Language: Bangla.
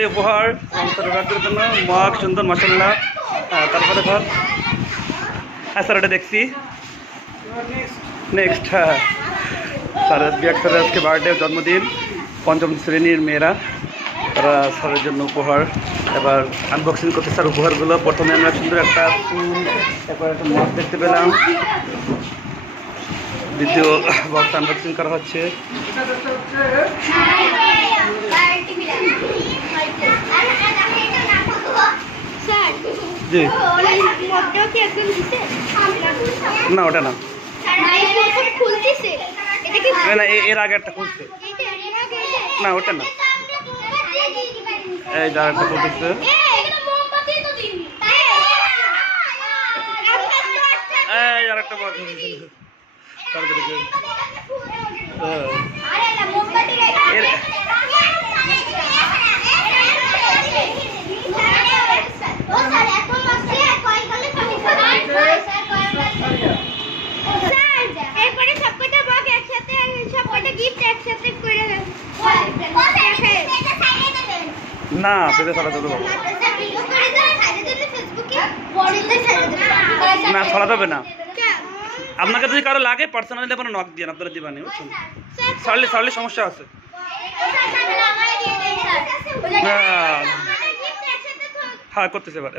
এই উপহার স্যারের জন্য মগ সুন্দর মাসাল্লাহ। তারপরে ধর হ্যাঁ স্যার এটা দেখছি নেক্সট। হ্যাঁ স্যারের বিয়াক স্যারের আজকে বার্থডে জন্মদিন, 5ম শ্রেণীর মেয়েরা, তারা স্যারের জন্য উপহার। এবার আনবক্সিং করতে স্যার উপহারগুলো। প্রথমে আমরা সুন্দর একটা ফুল, তারপর একটা মগ দেখতে পেলাম। দ্বিতীয় বক্স আনবক্সিং করা হচ্ছে। জি না ওটা না, না এর আগে একটা খুলছে, না ওটা না, এই যা একটা খুলতেছে। এই আর একটা বক্স না সেটা ছড়াতে দেবো না, ছড়াতে হবে না। আপনাকে যদি কারো লাগে পার্সোনালি কোনো নক দিয়ে আপনারা দিবানি, বুঝছেন? সারলে সমস্যা আছে। হ্যাঁ করতেছে এবার।